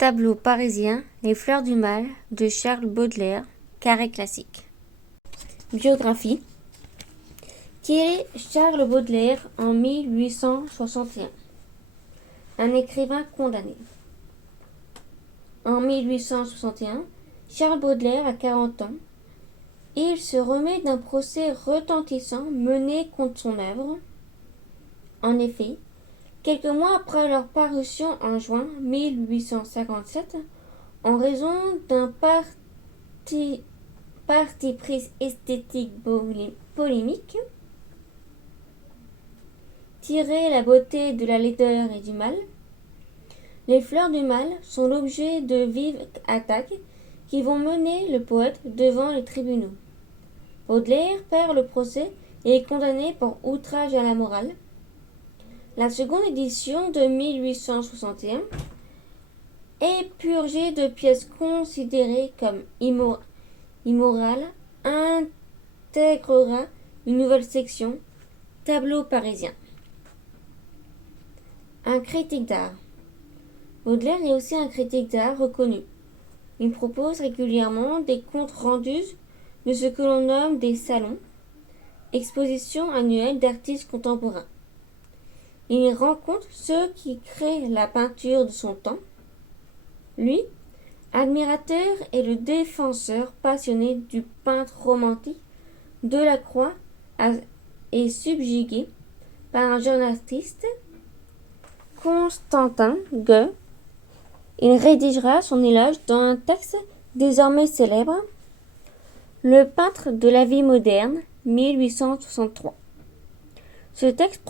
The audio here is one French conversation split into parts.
Tableau parisien, Les fleurs du mal de Charles Baudelaire, carré classique. Biographie. Qui est Charles Baudelaire en 1861? Un écrivain condamné. En 1861, Charles Baudelaire a 40 ans et il se remet d'un procès retentissant mené contre son œuvre. En effet, quelques mois après leur parution en juin 1857, en raison d'un parti pris esthétique polémique, tirer la beauté de la laideur et du mal, les fleurs du mal sont l'objet de vives attaques qui vont mener le poète devant les tribunaux. Baudelaire perd le procès et est condamné pour outrage à la morale. La seconde édition de 1861 est purgée de pièces considérées comme immorales, intégrera une nouvelle section, tableau parisien. Un critique d'art. Baudelaire est aussi un critique d'art reconnu. Il propose régulièrement des comptes rendus de ce que l'on nomme des salons, expositions annuelles d'artistes contemporains. Il rencontre ceux qui créent la peinture de son temps. Lui, admirateur et le défenseur passionné du peintre romantique, Delacroix est subjugué par un jeune artiste, Constantin Gueux. Il rédigera son éloge dans un texte désormais célèbre, Le peintre de la vie moderne, 1863. Ce texte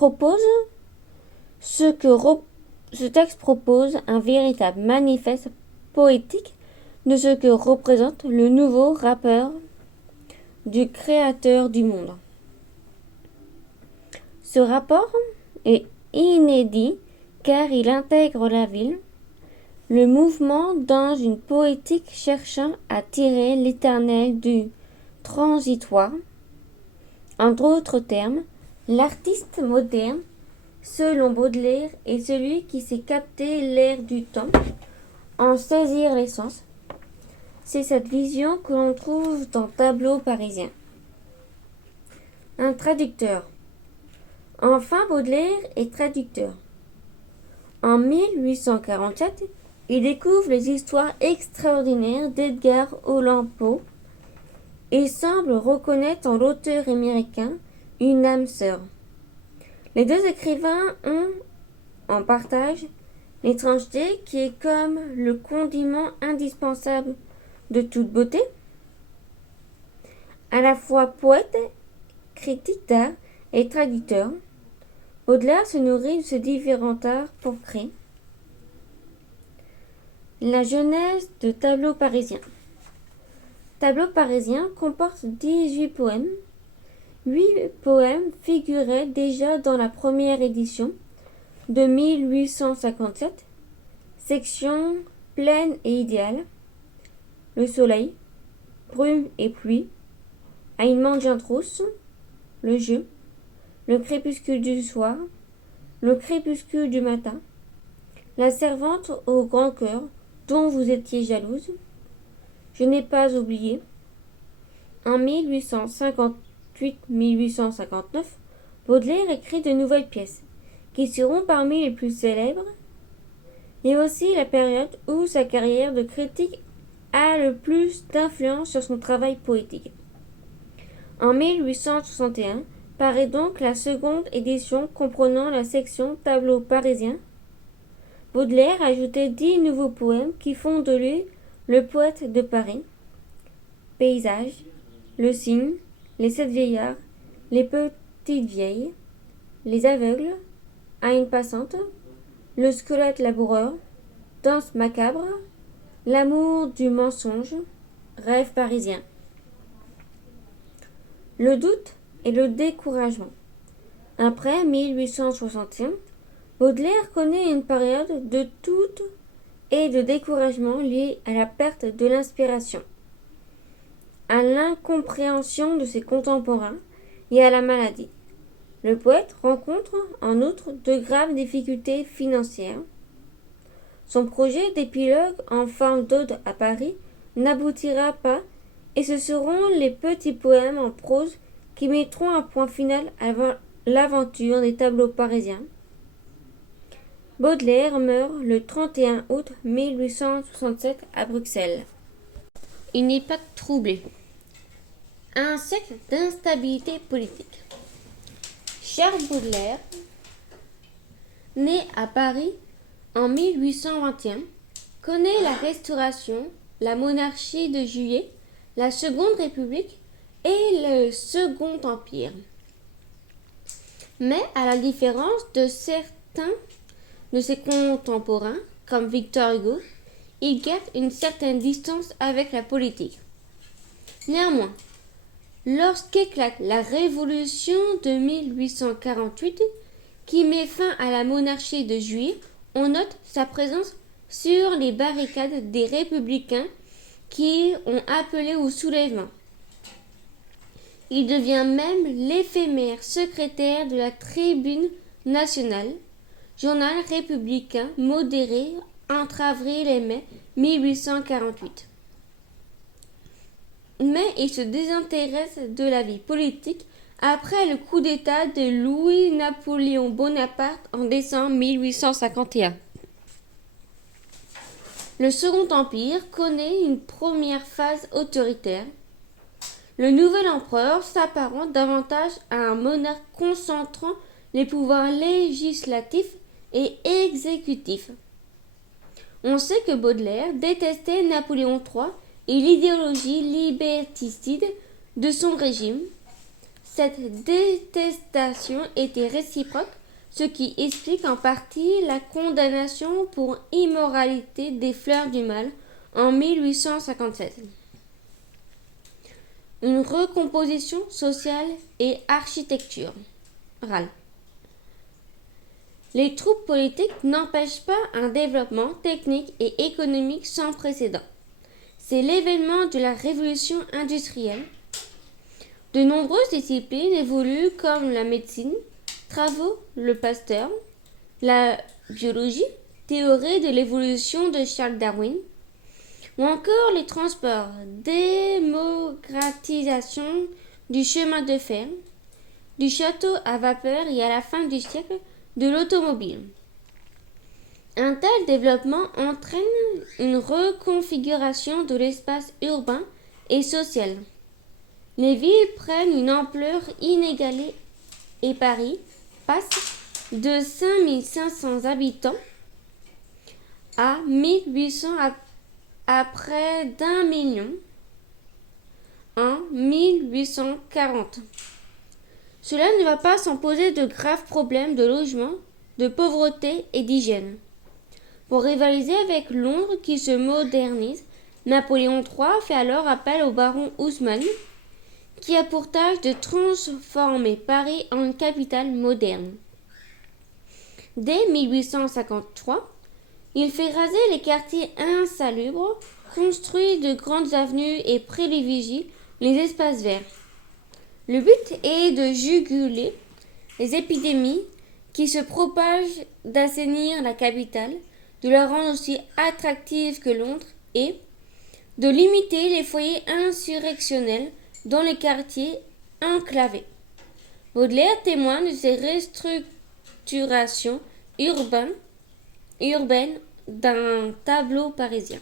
propose un véritable manifeste poétique de ce que représente le nouveau rappeur du créateur du monde. Ce rapport est inédit car il intègre la ville, le mouvement dans une poétique cherchant à tirer l'éternel du transitoire. En d'autres termes, l'artiste moderne, selon Baudelaire, est celui qui sait capter l'air du temps, en saisir l'essence. C'est cette vision que l'on trouve dans Tableau parisien. Un traducteur. Enfin, Baudelaire est traducteur. En 1847, il découvre les histoires extraordinaires d'Edgar Allan Poe et semble reconnaître en l'auteur américain une âme sœur. Les deux écrivains ont en partage l'étrangeté qui est comme le condiment indispensable de toute beauté. À la fois poète, critique d'art et traducteur, Baudelaire se nourrit de ces différents arts pour créer. La genèse de Tableau parisien. Tableau parisien comporte 18 poèmes. 8 poèmes figuraient déjà dans la première édition de 1857, section pleine et idéale, le soleil, brume et pluie, à une mendiante rousse, le jeu, le crépuscule du soir, le crépuscule du matin, la servante au grand cœur dont vous étiez jalouse, je n'ai pas oublié. En 1858-1859, Baudelaire écrit de nouvelles pièces, qui seront parmi les plus célèbres, et aussi la période où sa carrière de critique a le plus d'influence sur son travail poétique. En 1861, paraît donc la seconde édition comprenant la section Tableau parisien. Baudelaire a ajouté 10 nouveaux poèmes qui font de lui le poète de Paris. Paysage, le cygne, les 7 vieillards, les petites vieilles, les aveugles, à une passante, le squelette laboureur, danse macabre, l'amour du mensonge, rêve parisien. Le doute et le découragement. Après 1861, Baudelaire connaît une période de doute et de découragement liée à la perte de l'inspiration, à l'incompréhension de ses contemporains et à la maladie. Le poète rencontre en outre de graves difficultés financières. Son projet d'épilogue en forme d'ode à Paris n'aboutira pas et ce seront les petits poèmes en prose qui mettront un point final à l'aventure des tableaux parisiens. Baudelaire meurt le 31 août 1867 à Bruxelles. Une époque troublée. Un siècle d'instabilité politique. Charles Baudelaire, né à Paris en 1821, connaît la Restauration, la monarchie de Juillet, la Seconde République et le Second Empire. Mais à la différence de certains de ses contemporains, comme Victor Hugo, il garde une certaine distance avec la politique. Néanmoins, lorsqu'éclate la Révolution de 1848, qui met fin à la monarchie de Juillet, on note sa présence sur les barricades des républicains qui ont appelé au soulèvement. Il devient même l'éphémère secrétaire de la Tribune nationale, journal républicain modéré entre avril et mai 1848. Mais il se désintéresse de la vie politique après le coup d'État de Louis-Napoléon Bonaparte en décembre 1851. Le Second Empire connaît une première phase autoritaire. Le nouvel empereur s'apparente davantage à un monarque concentrant les pouvoirs législatifs et exécutifs. On sait que Baudelaire détestait Napoléon III et l'idéologie liberticide de son régime. Cette détestation était réciproque, ce qui explique en partie la condamnation pour immoralité des Fleurs du Mal en 1857. Une recomposition sociale et architecturale. Les troupes politiques n'empêchent pas un développement technique et économique sans précédent. C'est l'événement de la révolution industrielle. De nombreuses disciplines évoluent comme la médecine, travaux le Pasteur, la biologie, théorie de l'évolution de Charles Darwin, ou encore les transports, démocratisation du chemin de fer, du château à vapeur et à la fin du siècle de l'automobile. Un tel développement entraîne une reconfiguration de l'espace urbain et social. Les villes prennent une ampleur inégalée et Paris passe de 5500 habitants à 1800 à près d'1 million en 1840. Cela ne va pas sans poser de graves problèmes de logement, de pauvreté et d'hygiène. Pour rivaliser avec Londres qui se modernise, Napoléon III fait alors appel au baron Haussmann, qui a pour tâche de transformer Paris en une capitale moderne. Dès 1853, il fait raser les quartiers insalubres, construit de grandes avenues et privilégie les espaces verts. Le but est de juguler les épidémies qui se propagent, d'assainir la capitale, de la rendre aussi attractive que Londres et de limiter les foyers insurrectionnels dans les quartiers enclavés. Baudelaire témoigne de ces restructurations urbaines d'un tableau parisien.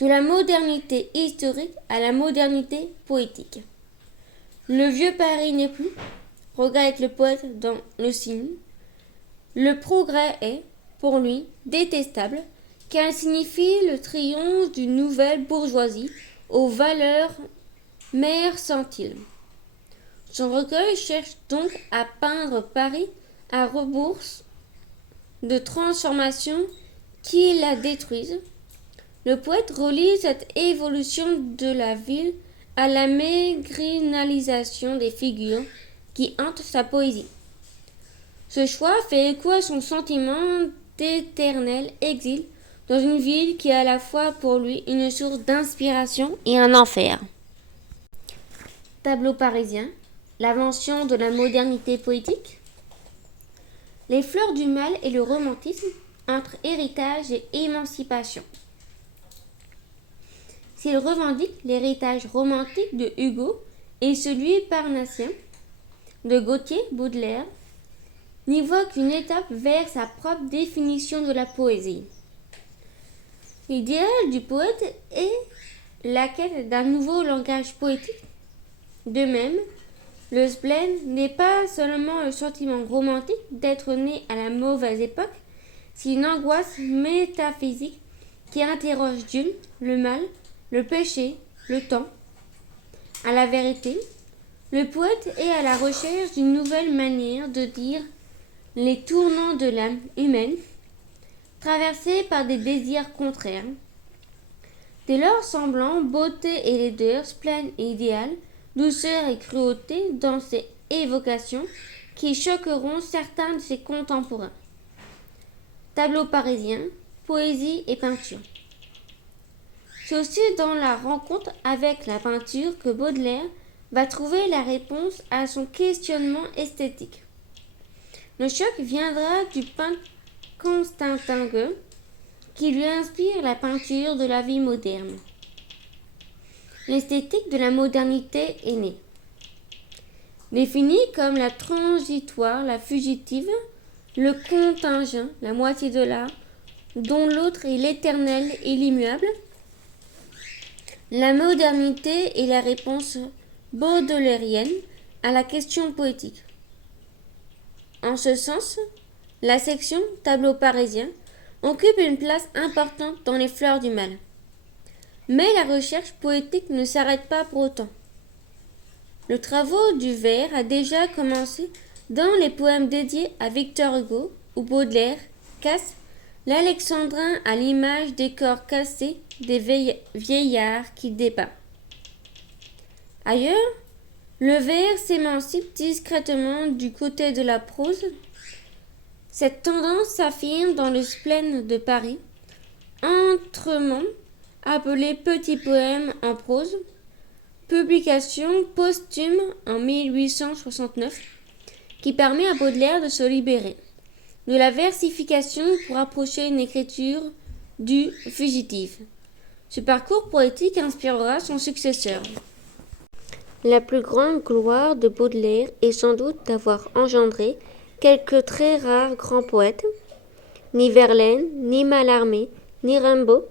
De la modernité historique à la modernité poétique. Le vieux Paris n'est plus, regrette le poète dans Le Cygne. Le progrès est, pour lui, détestable, car il signifie le triomphe d'une nouvelle bourgeoisie aux valeurs mercantiles. Son recueil cherche donc à peindre Paris à rebours de transformations qui la détruisent. Le poète relie cette évolution de la ville à la maigrinalisation des figures qui hantent sa poésie. Ce choix fait écho à son sentiment d'éternel exil dans une ville qui est à la fois pour lui une source d'inspiration et un enfer. Tableau parisien, l'invention de la modernité poétique. Les Fleurs du Mal et le romantisme entre héritage et émancipation. S'il revendique l'héritage romantique de Hugo et celui parnassien de Gautier, Baudelaire n'y voit qu'une étape vers sa propre définition de la poésie. L'idéal du poète est la quête d'un nouveau langage poétique. De même, le spleen n'est pas seulement le sentiment romantique d'être né à la mauvaise époque, c'est une angoisse métaphysique qui interroge Dieu, le mal, le péché, le temps. À la vérité, le poète est à la recherche d'une nouvelle manière de dire les tournants de l'âme humaine, traversés par des désirs contraires. Dès lors semblant, beauté et laideur, spleen et idéal, douceur et cruauté dans ces évocations qui choqueront certains de ses contemporains. Tableau parisien, poésie et peinture. C'est aussi dans la rencontre avec la peinture que Baudelaire va trouver la réponse à son questionnement esthétique. Le choc viendra du peintre Constantin Gueux, qui lui inspire la peinture de la vie moderne. L'esthétique de la modernité est née. Définie comme la transitoire, la fugitive, le contingent, la moitié de l'art, dont l'autre est l'éternel et l'immuable, la modernité est la réponse baudelairienne à la question poétique. En ce sens, la section tableau parisien occupe une place importante dans les fleurs du mal. Mais la recherche poétique ne s'arrête pas pour autant. Le travail du vers a déjà commencé dans les poèmes dédiés à Victor Hugo, où Baudelaire casse l'alexandrin à l'image des corps cassés des vieillards qui débat. Ailleurs, le vers s'émancipe discrètement du côté de la prose. Cette tendance s'affirme dans le spleen de Paris, entremont appelé Petit poème en prose, publication posthume en 1869, qui permet à Baudelaire de se libérer de la versification pour approcher une écriture du fugitif. Ce parcours poétique inspirera son successeur. La plus grande gloire de Baudelaire est sans doute d'avoir engendré quelques très rares grands poètes. Ni Verlaine, ni Mallarmé, ni Rimbaud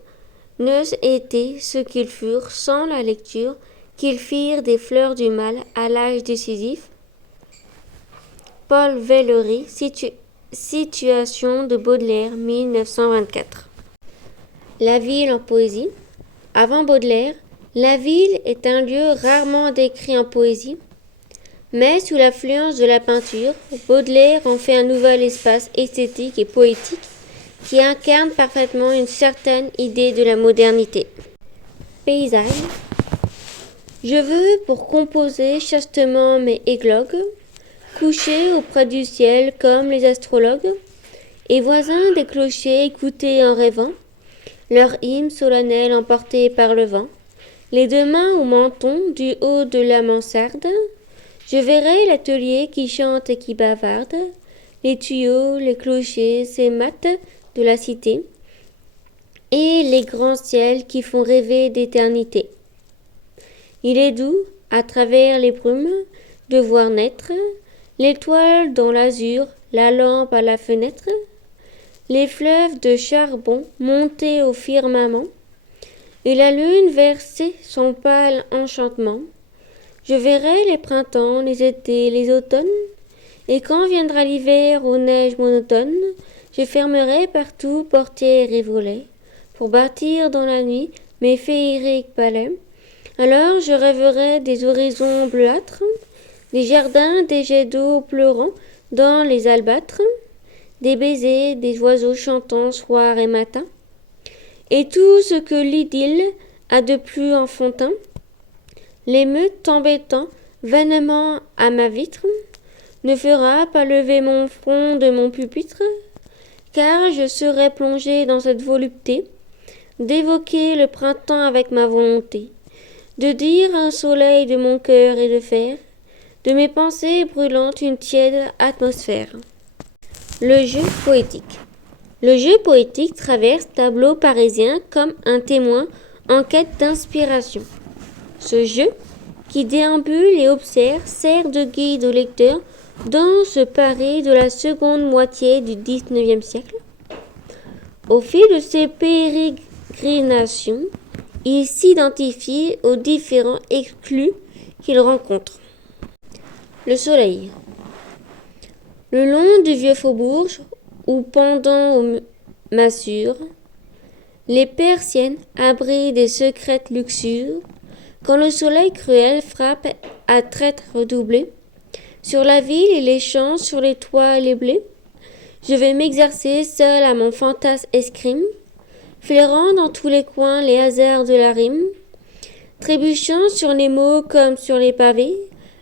n'eussent été ce qu'ils furent sans la lecture qu'ils firent des fleurs du mal à l'âge décisif. Paul Valéry, Situation de Baudelaire, 1924. La ville en poésie. Avant Baudelaire, la ville est un lieu rarement décrit en poésie, mais sous l'influence de la peinture, Baudelaire en fait un nouvel espace esthétique et poétique qui incarne parfaitement une certaine idée de la modernité. Paysage. Je veux, pour composer chastement mes églogues, coucher auprès du ciel comme les astrologues, et voisins des clochers écouter en rêvant, leur hymne solennel emporté par le vent, les deux mains au menton du haut de la mansarde, je verrai l'atelier qui chante et qui bavarde, les tuyaux, les clochers, ces mates de la cité, et les grands ciels qui font rêver d'éternité. Il est doux, à travers les brumes, de voir naître l'étoile dans l'azur, la lampe à la fenêtre, les fleuves de charbon montés au firmament, et la lune verser son pâle enchantement. Je verrai les printemps, les étés, les automnes, et quand viendra l'hiver aux neiges monotones, je fermerai partout portières et volets, pour bâtir dans la nuit mes féeriques palais. Alors je rêverai des horizons bleuâtres, des jardins, des jets d'eau pleurant dans les albâtres, des baisers, des oiseaux chantant soir et matin, et tout ce que l'idylle a de plus enfantin, l'émeute embêtant vainement à ma vitre, ne fera pas lever mon front de mon pupitre, car je serai plongé dans cette volupté, d'évoquer le printemps avec ma volonté, de dire un soleil de mon cœur et de faire de mes pensées brûlantes une tiède atmosphère. Le jeu poétique. Le jeu poétique traverse tableau parisien comme un témoin en quête d'inspiration. Ce jeu, qui déambule et observe, sert de guide au lecteur dans ce Paris de la seconde moitié du XIXe siècle. Au fil de ses pérégrinations, il s'identifie aux différents exclus qu'il rencontre. Le soleil. Le long du vieux faubourg, ou pendant aux massures, les persiennes abritent des secrètes luxures, quand le soleil cruel frappe à traître redoublée, sur la ville et les champs, sur les toits et les blés, je vais m'exercer seul à mon fantasme escrime, flairant dans tous les coins les hasards de la rime, trébuchant sur les mots comme sur les pavés,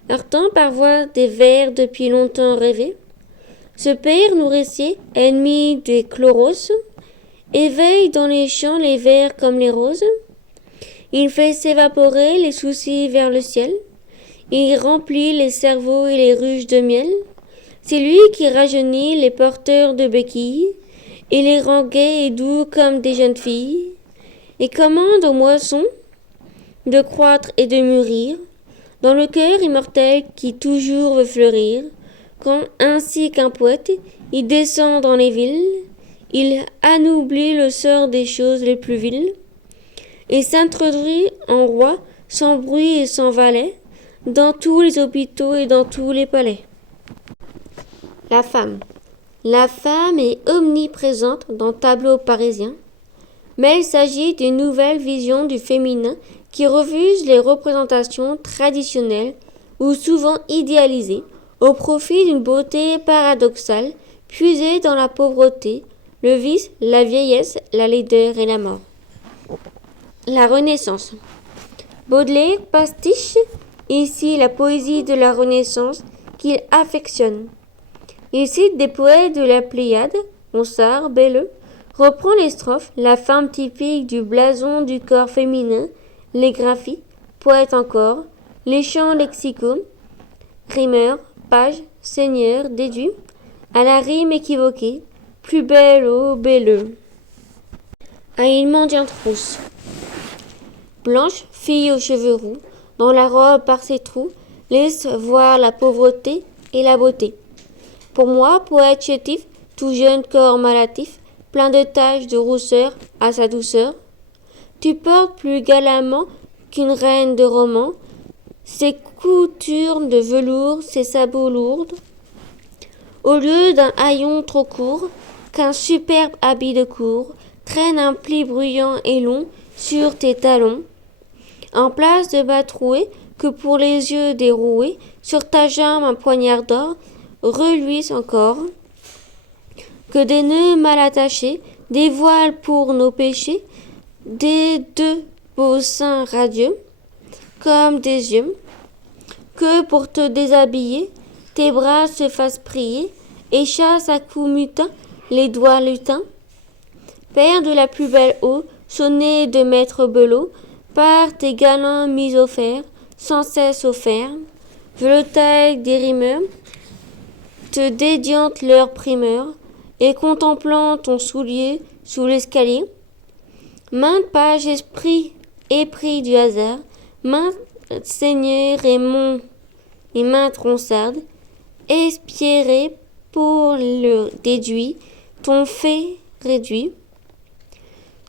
heurtant par voie des vers depuis longtemps rêvés. Ce père nourricier, ennemi des chloros, éveille dans les champs les vers comme les roses. Il fait s'évaporer les soucis vers le ciel. Il remplit les cerveaux et les ruches de miel. C'est lui qui rajeunit les porteurs de béquilles et les rend gais et doux comme des jeunes filles, et commande aux moissons de croître et de mûrir dans le cœur immortel qui toujours veut fleurir. Quand, ainsi qu'un poète, il descend dans les villes, il anoblit le sort des choses les plus viles, et s'introduit en roi, sans bruit et sans valet, dans tous les hôpitaux et dans tous les palais. La femme. La femme est omniprésente dans le tableau parisien, mais il s'agit d'une nouvelle vision du féminin qui refuse les représentations traditionnelles ou souvent idéalisées au profit d'une beauté paradoxale puisée dans la pauvreté, le vice, la vieillesse, la laideur et la mort. La Renaissance. Baudelaire pastiche ici la poésie de la Renaissance qu'il affectionne. Il cite des poètes de la Pléiade, Ronsard, Belleux, reprend les strophes, la femme typique du blason du corps féminin, les graphies, poètes encore, les chants lexicaux, rimeurs, pages, seigneurs, déduits, à la rime équivoquée, plus belle ô Belleux. À une mendiante rousse. Blanche, fille aux cheveux roux, dont la robe par ses trous laisse voir la pauvreté et la beauté. Pour moi, poète chétif, tout jeune corps malatif, plein de taches de rousseur à sa douceur, tu portes plus galamment qu'une reine de roman, ses coutures de velours, ses sabots lourds, au lieu d'un haillon trop court, qu'un superbe habit de cour traîne un pli bruyant et long sur tes talons, en place de bas troués, que pour les yeux déroués, sur ta jambe un poignard d'or reluise encore, que des nœuds mal attachés dévoilent pour nos péchés des deux beaux seins radieux, comme des yeux, que pour te déshabiller, tes bras se fassent prier, et chassent à coups mutins les doigts lutins. Père de la plus belle eau, sonné de maître belot, par tes galants mis au fer, sans cesse offerts, velotaille des rimeurs, te dédiante leur primeur, et contemplant ton soulier sous l'escalier, maintes pages esprit épris du hasard, maintes seigneurs et maintes ronsardes, espierrées pour le déduit, ton fait réduit.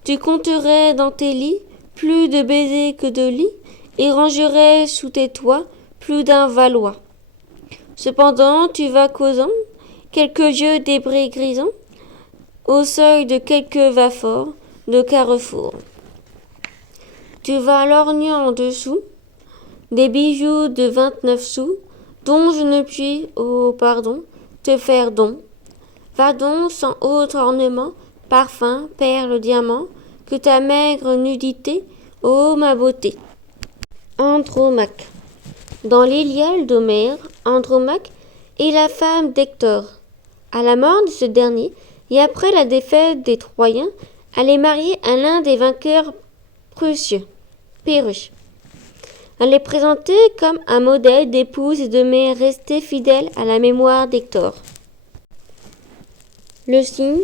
Tu compterais dans tes lits plus de baisers que de lits, et rangerais sous tes toits plus d'un valois. Cependant, tu vas causant quelques jeux débris grisants au seuil de quelques va-forts de carrefour. Tu vas lorgnant en dessous des bijoux de 29 sous, dont je ne puis, te faire don. Va donc sans autre ornement, parfum, perles, diamants, que ta maigre nudité, ô ma beauté. Andromaque. Dans l'Iliade d'Homère, Andromaque est la femme d'Hector. À la mort de ce dernier, et après la défaite des Troyens, elle est mariée à l'un des vainqueurs prussiens, Pyrrhus. Elle est présentée comme un modèle d'épouse et de mère restée fidèle à la mémoire d'Hector. Le cygne,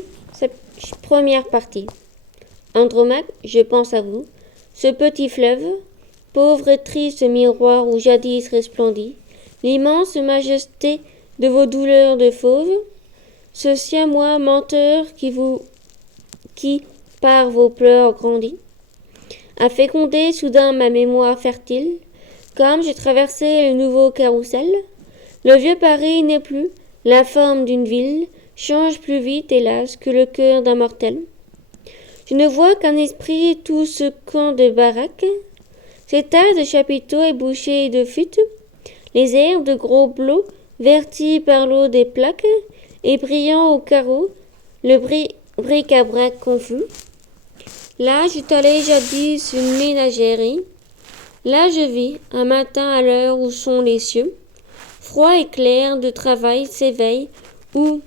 Première partie. Andromaque, je pense à vous, ce petit fleuve, pauvre et triste miroir où jadis resplendit l'immense majesté de vos douleurs de fauve, ce siamois menteur qui par vos pleurs grandit, a fécondé soudain ma mémoire fertile, comme j'ai traversé le nouveau carrousel. Le vieux Paris n'est plus, la forme d'une ville change plus vite, hélas, que le cœur d'un mortel. Je ne vois qu'un esprit tout ce camp de baraques, ces tas de chapiteaux ébouchés de futtes, les airs de gros blocs vertis par l'eau des plaques, et brillant au carreau, le bric-à-brac confus. Là j'étalais jadis une ménagerie, là je vis, un matin à l'heure où sont les cieux, froid et clair de travail s'éveille, où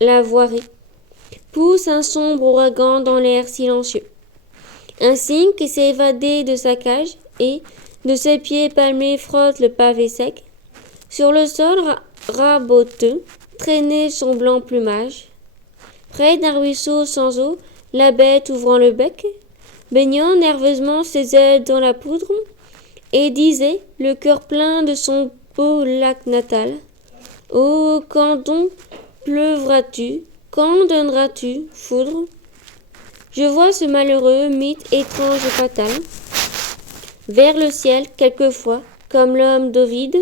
la voirie pousse un sombre ouragan dans l'air silencieux. Un cygne qui s'est évadé de sa cage et, de ses pieds palmés, frotte le pavé sec. Sur le sol raboteux traînait son blanc plumage. Près d'un ruisseau sans eau, la bête ouvrant le bec, baignant nerveusement ses ailes dans la poudre, et disait, le cœur plein de son beau lac natal, « Oh, quand donc pleuvras-tu, quand donneras-tu, foudre ?» Je vois ce malheureux mythe étrange et fatal, vers le ciel, quelquefois, comme l'homme d'Ovide,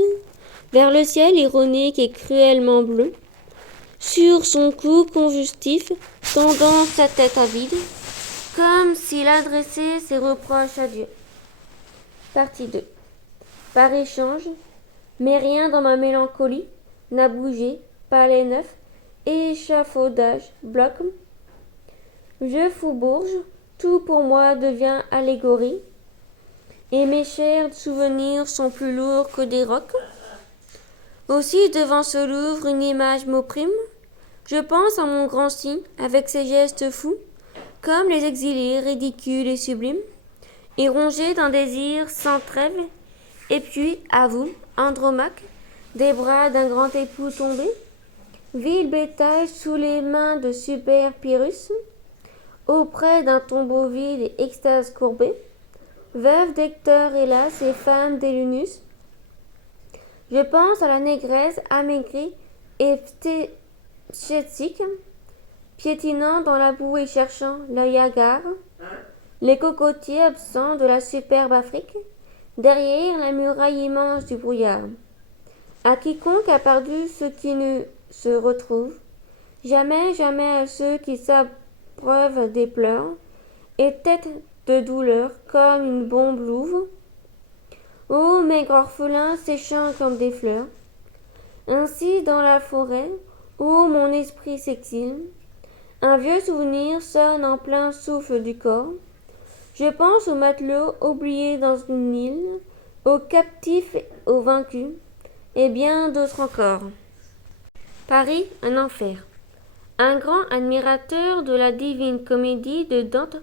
vers le ciel ironique et cruellement bleu, sur son cou convulsif, tendant sa tête avide, comme s'il adressait ses reproches à Dieu. Partie 2. Par échange, mais rien dans ma mélancolie n'a bougé, palais neuf, échafaudage, bloc. Je faubourge, tout pour moi devient allégorie, et mes chers souvenirs sont plus lourds que des rocs. Aussi devant ce Louvre une image m'opprime, je pense à mon grand signe avec ses gestes fous, comme les exilés ridicules et sublimes, et rongés d'un désir sans trêve, et puis à vous, Andromaque, des bras d'un grand époux tombé, vil bétail sous les mains de super Pyrrhus, auprès d'un tombeau vide et extase courbée, veuve d'Hector hélas et femme d'Élunus. Je pense à la négresse amaigrie et phthétique, piétinant dans la boue et cherchant l'œil hagard, les cocotiers absents de la superbe Afrique, derrière la muraille immense du brouillard. À quiconque a perdu ce qui ne se retrouve, jamais, jamais à ceux qui s'abreuvent des pleurs, et tête de douleur comme une bombe l'ouvre. Ô maigre orphelin séchant comme des fleurs, ainsi dans la forêt, où mon esprit s'exile, un vieux souvenir sonne en plein souffle du corps. Je pense aux matelots oubliés dans une île, aux captifs, aux vaincus, et bien d'autres encore. Paris, un enfer. Un grand admirateur de la divine comédie de Dante,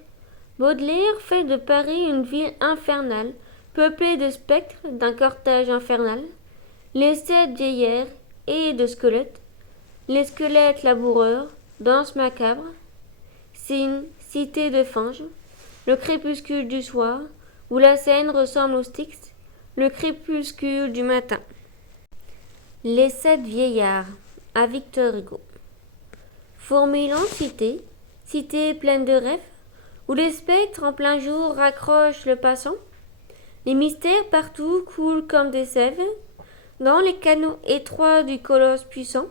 Baudelaire fait de Paris une ville infernale, peuplée de spectres d'un cortège infernal, les 7 vieillards et de squelettes, les squelettes laboureurs, danse macabre, Cygne, cité de fange, le crépuscule du soir, où la Seine ressemble au Styx, le crépuscule du matin. Les 7 vieillards, à Victor Hugo. Fourmilante cité, cité pleine de rêves, où les spectres en plein jour raccrochent le passant, les mystères partout coulent comme des sèves, dans les canaux étroits du colosse puissant.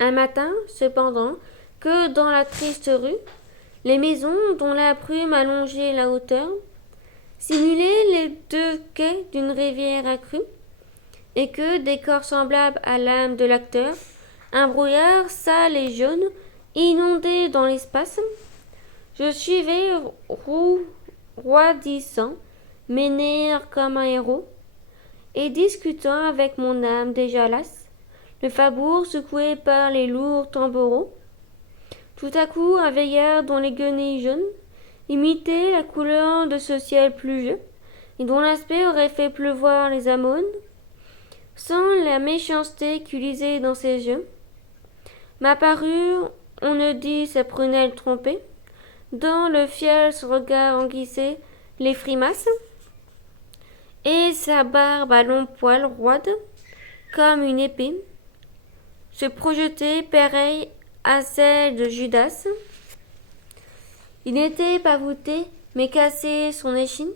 Un matin, cependant, que dans la triste rue, les maisons dont la brume allongeait la hauteur simulaient les 2 quais d'une rivière accrue, et que, décor semblable à l'âme de l'acteur, un brouillard sale et jaune inondait dans l'espace. Je suivais roidissant mes nerfs comme un héros, et discutant avec mon âme déjà lasse, le fabour secoué par les lourds tambouraux. Tout à coup, un veillard dont les guenilles jaunes imitaient la couleur de ce ciel pluvieux, et dont l'aspect aurait fait pleuvoir les amones, sans la méchanceté qui lisait dans ses yeux, m'apparut on ne dit sa prunelle trompée, dans le fiel son regard enguissé les frimaces, et sa barbe à longs poils roide, comme une épée, se projetait pareille à celle de Judas. Il n'était pas voûté, mais cassé son échine,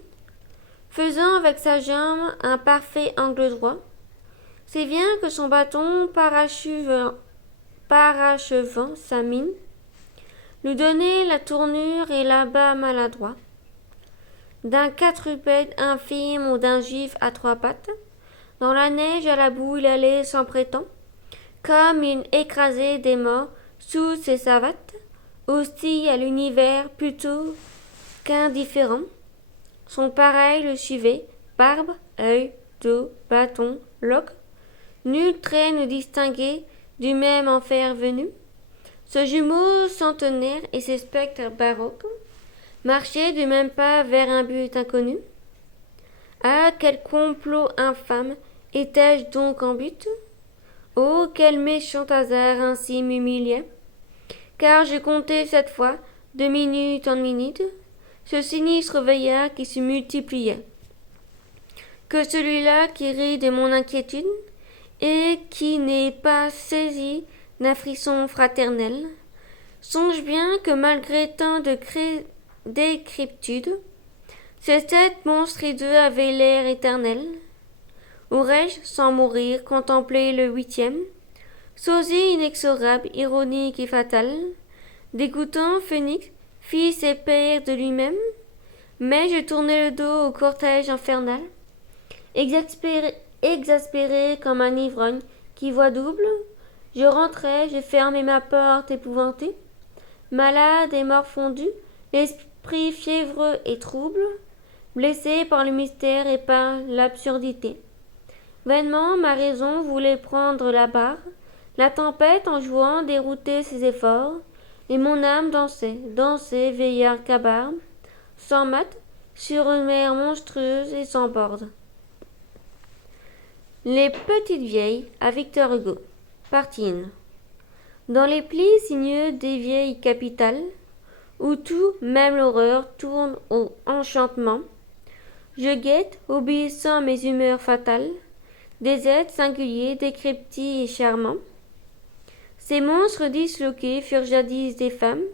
faisant avec sa jambe un parfait angle droit. C'est bien que son bâton, parachevant sa mine, lui donnait la tournure et l'abat maladroit d'un quadrupède infime ou d'un juif à trois pattes. Dans la neige à la boue, il allait sans prétend, comme il écrasait des morts sous ses savates, hostile à l'univers plutôt qu'indifférent. Son pareil le suivait, barbe, œil, dos, bâton, loques. Nul trait ne distinguait du même enfer venu. Ce jumeau centenaire et ses spectres baroques marchaient du même pas vers un but inconnu. Ah, quel complot infâme étais-je donc en but? Oh, quel méchant hasard ainsi m'humiliait! Car je comptais cette fois, de minute en minute, ce sinistre veillard qui se multipliait. Que celui-là qui rit de mon inquiétude, et qui n'est pas saisi d'un frisson fraternel, songe bien que malgré tant de décrépitude, cette tête monstre hideux avait l'air éternel. Aurais-je, sans mourir, contemplé le huitième, sosie inexorable, ironique et fatale, dégoûtant phénix, fils et père de lui-même? Mais je tournai le dos au cortège infernal, exaspéré comme un ivrogne qui voit double. Je rentrai, je fermai ma porte épouvantée, malade et morfondu, l'esprit fiévreux et trouble, blessé par le mystère et par l'absurdité. Vainement ma raison voulait prendre la barre, la tempête en jouant déroutait ses efforts, et mon âme dansait, vieillard cabarde, sans mat, sur une mer monstrueuse et sans borde. Les petites vieilles à Victor Hugo. Partie 1. Dans les plis sinueux des vieilles capitales, où tout, même l'horreur, tourne au enchantement, je guette, obéissant à mes humeurs fatales, des êtres singuliers, décrépits et charmants. Ces monstres disloqués furent jadis des femmes,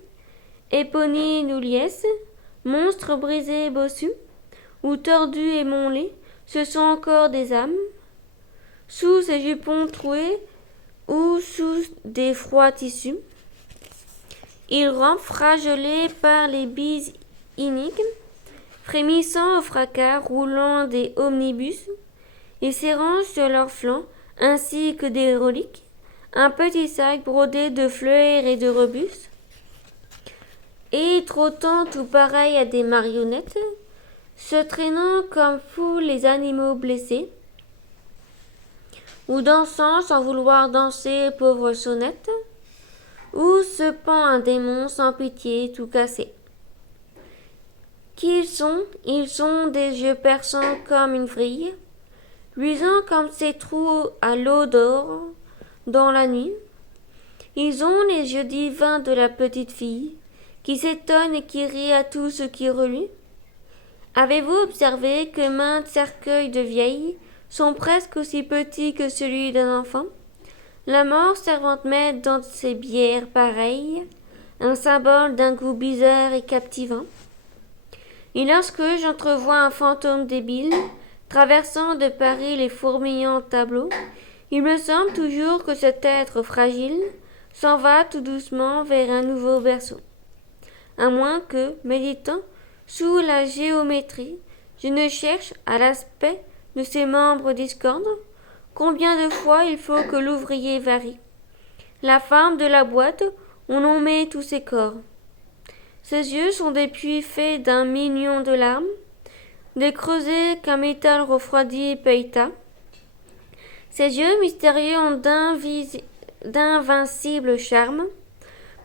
éponymes ou liesses, monstres brisés et bossus, ou tordus et monlés, ce sont encore des âmes. Sous ces jupons troués, ou sous des froids tissus, ils rampent fragelés par les bises iniques, frémissant au fracas roulant des omnibus, et serrant sur leurs flancs, ainsi que des reliques, un petit sac brodé de fleurs et de rebus, et trottant tout pareil à des marionnettes, se traînant comme fous les animaux blessés, ou dansant sans vouloir danser pauvre sonnette, ou se pend un démon sans pitié tout cassé. Qui ils sont des yeux perçants comme une vrille, luisants comme ces trous à l'eau d'or dans la nuit. Ils ont les yeux divins de la petite fille, qui s'étonne et qui rit à tout ce qui reluit. Avez-vous observé que maints cercueils de vieilles sont presque aussi petits que celui d'un enfant? La mort servante met dans ses bières pareilles un symbole d'un goût bizarre et captivant. Et lorsque j'entrevois un fantôme débile traversant de Paris les fourmillants tableaux, il me semble toujours que cet être fragile s'en va tout doucement vers un nouveau berceau. À moins que, méditant sous la géométrie, je ne cherche, à l'aspect de ses membres discordes, combien de fois il faut que l'ouvrier varie. La femme de la boîte, on en met tous ses corps. Ses yeux sont des puits faits d'un million de larmes, des creusets qu'un métal refroidi paye-ta. Ses yeux mystérieux ont d'invincibles charmes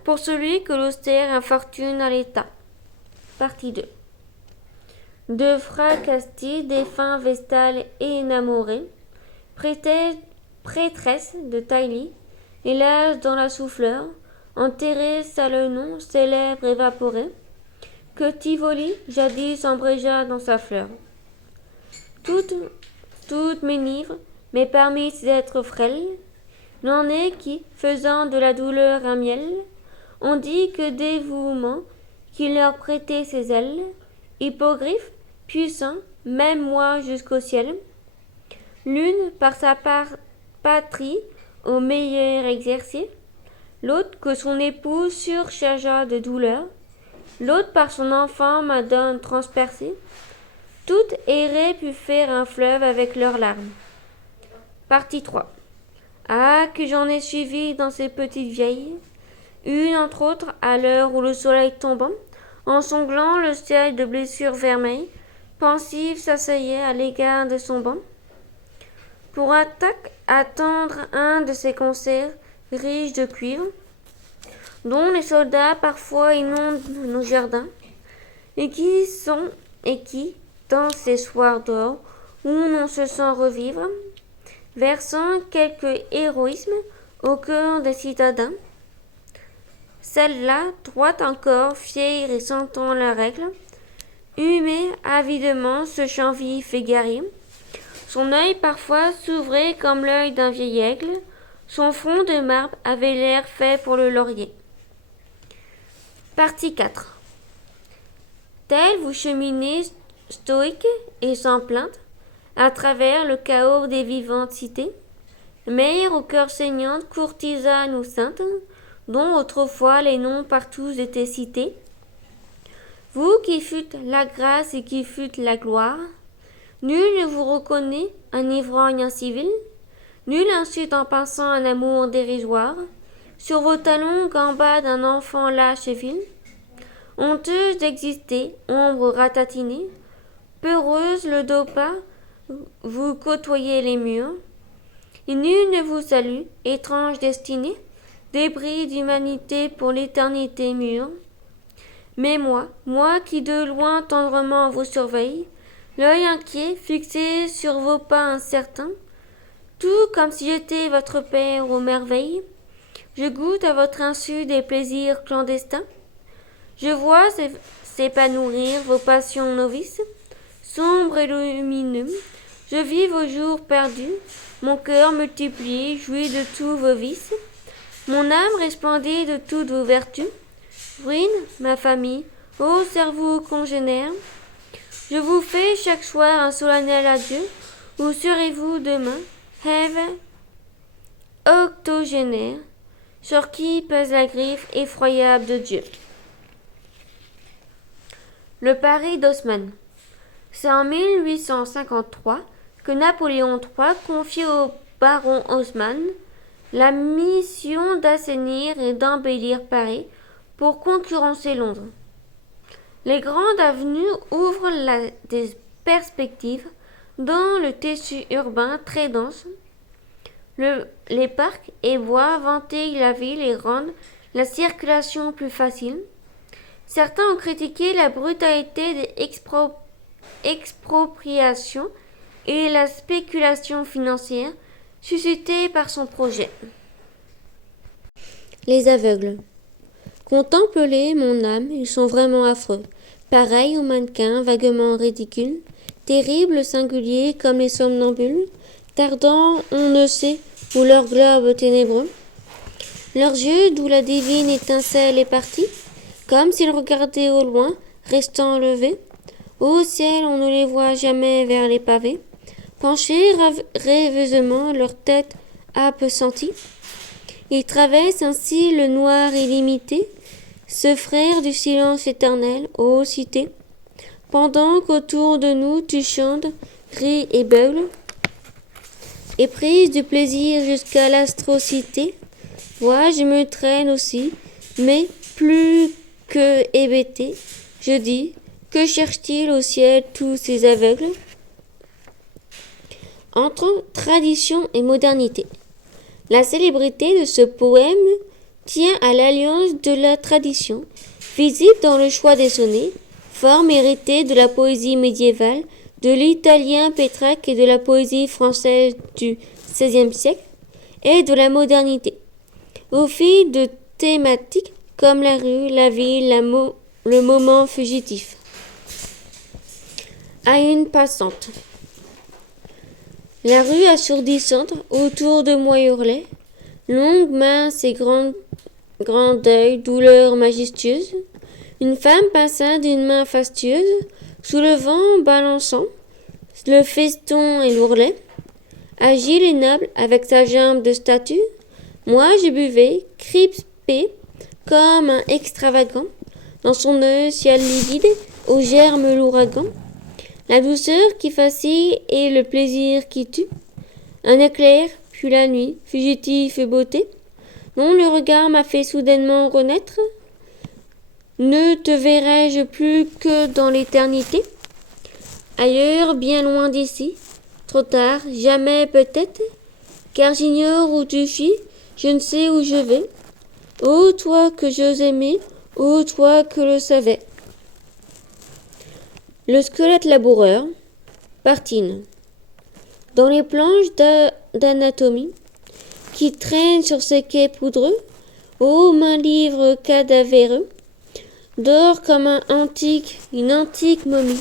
pour celui que l'austère infortune à l'état. Partie 2. De Fracastie, défunt Vestale et énamorée, prêtresse de Tailly, hélas dans la souffleur, enterré ça le nom célèbre évaporé, que Tivoli jadis embrégea dans sa fleur. Toutes m'énivrent, mais parmi ces êtres frêles, n'en est qui, faisant de la douleur un miel, on dit que dévouement, qui leur prêtait ses ailes, hippogriffe, puissant, même moi jusqu'au ciel. L'une par sa patrie au meilleur exercice, l'autre que son épouse surchargea de douleur, l'autre par son enfant madone transpercée. Toutes erraient pu faire un fleuve avec leurs larmes. Partie 3. Ah, que j'en ai suivi dans ces petites vieilles, une entre autres à l'heure où le soleil tombant, en sanglant le ciel de blessures vermeilles, pensive s'asseyait à l'égard de son banc, pour attendre un de ces concerts riches de cuivre, dont les soldats parfois inondent nos jardins, et qui, dans ces soirs d'or où l'on se sent revivre, versant quelque héroïsme au cœur des citadins. Celle-là, droite encore, fière et sentant la règle, humait avidement ce chant vif et guerrier. Son œil parfois s'ouvrait comme l'œil d'un vieil aigle, son front de marbre avait l'air fait pour le laurier. Partie 4. Tel vous cheminez stoïque et sans plainte, à travers le chaos des vivantes cités, mère au cœur saignante, courtisane ou sainte, dont autrefois les noms partout étaient cités. Vous qui fûtes la grâce et qui fûtes la gloire, nul ne vous reconnaît un ivrogne incivil, nul insulte en passant un amour dérisoire, sur vos talons gambade un enfant lâche et vil, honteuse d'exister, ombre ratatinée, peureuse le dos pas, vous côtoyez les murs, et nul ne vous salue, étrange destinée, débris d'humanité pour l'éternité mûre. Mais moi qui de loin tendrement vous surveille, l'œil inquiet fixé sur vos pas incertains, tout comme si j'étais votre père aux merveilles, je goûte à votre insu des plaisirs clandestins, je vois s'épanouir vos passions novices, sombres et lumineux, je vis vos jours perdus, mon cœur multiplié jouit de tous vos vices, mon âme resplendit de toutes vos vertus. Ruine, ma famille, ô cerveau congénère, je vous fais chaque soir un solennel adieu. Où serez-vous demain, Ève octogénaire, sur qui pèse la griffe effroyable de Dieu? Le Paris d'Haussmann. C'est en 1853 que Napoléon III confie au baron Haussmann la mission d'assainir et d'embellir Paris pour concurrencer Londres. Les grandes avenues ouvrent des perspectives dans le tissu urbain très dense. Les parcs et bois ventillent la ville et rendent la circulation plus facile. Certains ont critiqué la brutalité des expropriations et la spéculation financière suscitée par son projet. Les aveugles. Contemple-les, mon âme, ils sont vraiment affreux, pareils aux mannequins vaguement ridicules, terribles, singuliers comme les somnambules, tardant on ne sait où leur globe ténébreux. Leurs yeux, d'où la divine étincelle est partie, comme s'ils regardaient au loin, restant levés. Au ciel, on ne les voit jamais vers les pavés, penchés rêveusement, leur tête appesantie. Ils traversent ainsi le noir illimité, ce frère du silence éternel, ô cité, pendant qu'autour de nous tu chantes, ris et beugles, et prise du plaisir jusqu'à l'astrocité, vois, je me traîne aussi, mais plus que hébété, je dis, que cherchent-ils au ciel tous ces aveugles? Entre tradition et modernité. La célébrité de ce poème tient à l'alliance de la tradition, visible dans le choix des sonnets, forme héritée de la poésie médiévale, de l'italien Pétrarque et de la poésie française du XVIe siècle, et de la modernité. Au fil de thématiques comme la rue, la ville, le moment fugitif. À une passante. La rue assourdissante autour de moi hurlait, longue, mince et grand deuil, douleur majestueuse. Une femme passa d'une main fastueuse, sous le vent balançant, le feston et l'ourlet. Agile et noble, avec sa jambe de statue, moi je buvais, crispé comme un extravagant, dans son œil ciel livide, aux germes l'ouragan. La douceur qui fascine et le plaisir qui tue. Un éclair, puis la nuit, fugitif et beauté, dont le regard m'a fait soudainement renaître. Ne te verrai-je plus que dans l'éternité? Ailleurs, bien loin d'ici, trop tard, jamais peut-être, car j'ignore où tu fuis, je ne sais où je vais. Ô toi que j'ose aimer, ô toi que le savais. Le squelette laboureur, Partine. Dans les planches d'anatomie qui traînent sur ces quais poudreux, ô main livre cadavéreux, dort comme une antique momie.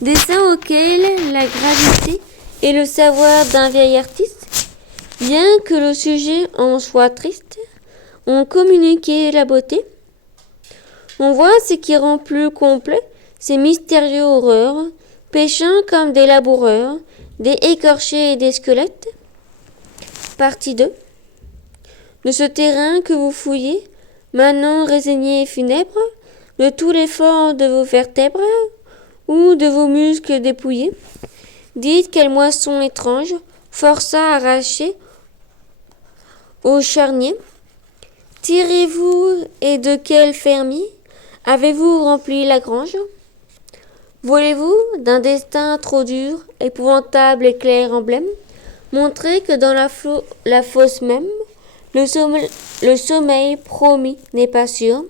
Dessin auquel la gravité et le savoir d'un vieil artiste, bien que le sujet en soit triste, ont communiqué la beauté. On voit ce qui rend plus complet ces mystérieux horreurs, pêchant comme des laboureurs, des écorchés et des squelettes. Partie 2. De ce terrain que vous fouillez, maintenant résigné et funèbre, de tout l'effort de vos vertèbres, ou de vos muscles dépouillés, dites quelle moisson étrange força arracher au charnier. Tirez-vous et de quel fermier avez-vous rempli la grange? Volez-vous d'un destin trop dur, épouvantable et clair emblème, montrez que dans la fosse même, le sommeil promis n'est pas sûr,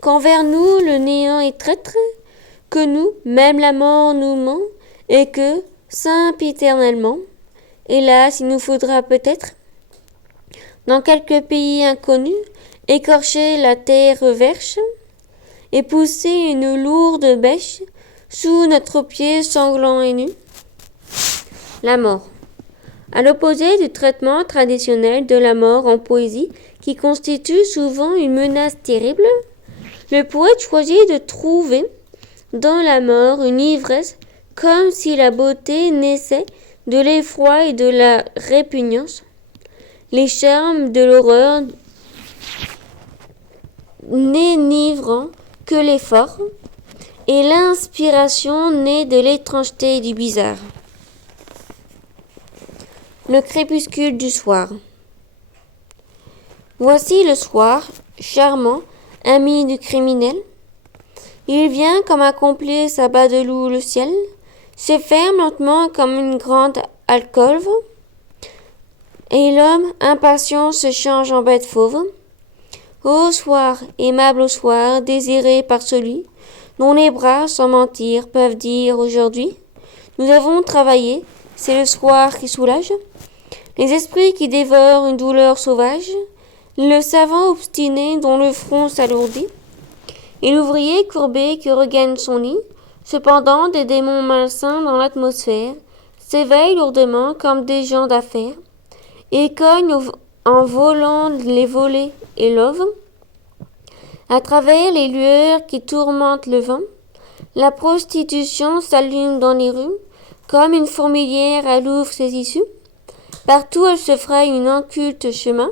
qu'envers nous le néant est traître, que nous, même la mort nous ment, et que, sempiternellement, hélas, il nous faudra peut-être, dans quelque pays inconnu, écorcher la terre verche, et pousser une lourde bêche sous notre pied sanglant et nu. La mort. À l'opposé du traitement traditionnel de la mort en poésie, qui constitue souvent une menace terrible, le poète choisit de trouver dans la mort une ivresse, comme si la beauté naissait de l'effroi et de la répugnance, les charmes de l'horreur n'enivrant que l'effort, et l'inspiration née de l'étrangeté et du bizarre. Le crépuscule du soir. Voici le soir, charmant, ami du criminel. Il vient comme accomplir sa badeloup le ciel, se ferme lentement comme une grande alcôve, et l'homme, impatient, se change en bête fauve. Ô soir, aimable au soir, désiré par celui dont les bras, sans mentir, peuvent dire aujourd'hui, nous avons travaillé, c'est le soir qui soulage, les esprits qui dévorent une douleur sauvage, le savant obstiné dont le front s'alourdit, et l'ouvrier courbé qui regagne son lit. Cependant, des démons malsains dans l'atmosphère s'éveillent lourdement comme des gens d'affaires, et cognent en volant les volets et l'ove. À travers les lueurs qui tourmentent le vent, la prostitution s'allume dans les rues, comme une fourmilière elle ouvre ses issues. Partout elle se fraye une inculte chemin,